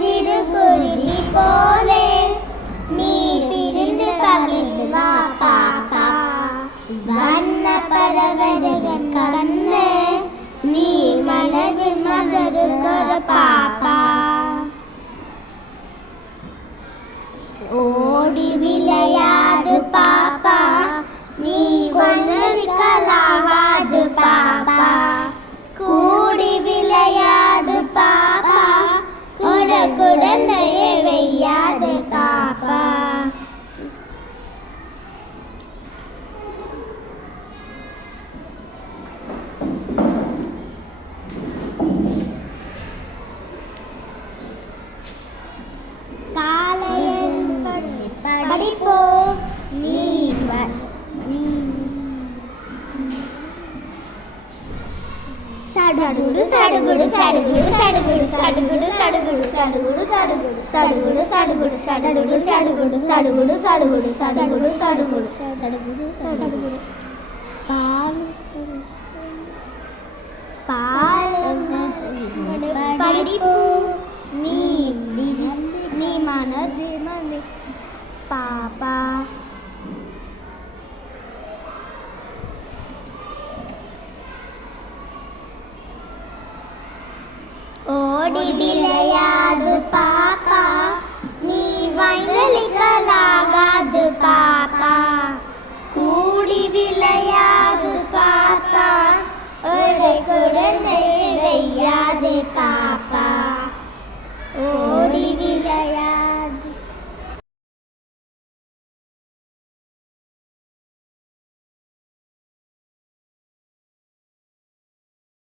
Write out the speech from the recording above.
சிறுகுருவி போலே நீ பிரிந்து பகிர்ந்து வா பாப்பா. வண்ண பறவைகள் கண்ணே நீ மனதில் மலருகிற பாப்பா. ஓடி விளையாது பாப்பா நீ கொந்தளிக்கலாகாது பாப்பா. கூடி விளையாது பாப்பா ஒரு குழந்தையை வையாது பாப்பா. படிப்போ நீ சடுகுடு சடுகுடு சடுகுடு சடுகுடு சடுகுடு சடுகுடு சடுகுடு சடுகுடு சடுகுடு சடுகுடு சடுகுடு சடுகுடு சடுகுடு சடுகுடு சடுகுடு சடுகுடு சடுகுடு சடுகுடு பால் பால் படிப்போ நீ நீ மனதில் பாப்பா. ஓடி விளையாது பாப்பா நீ வைந்தளிக்கலாகாது பாப்பா. கூடி விளையாது பாப்பா ஒரு குழந்தையை வையாது பாப்பா.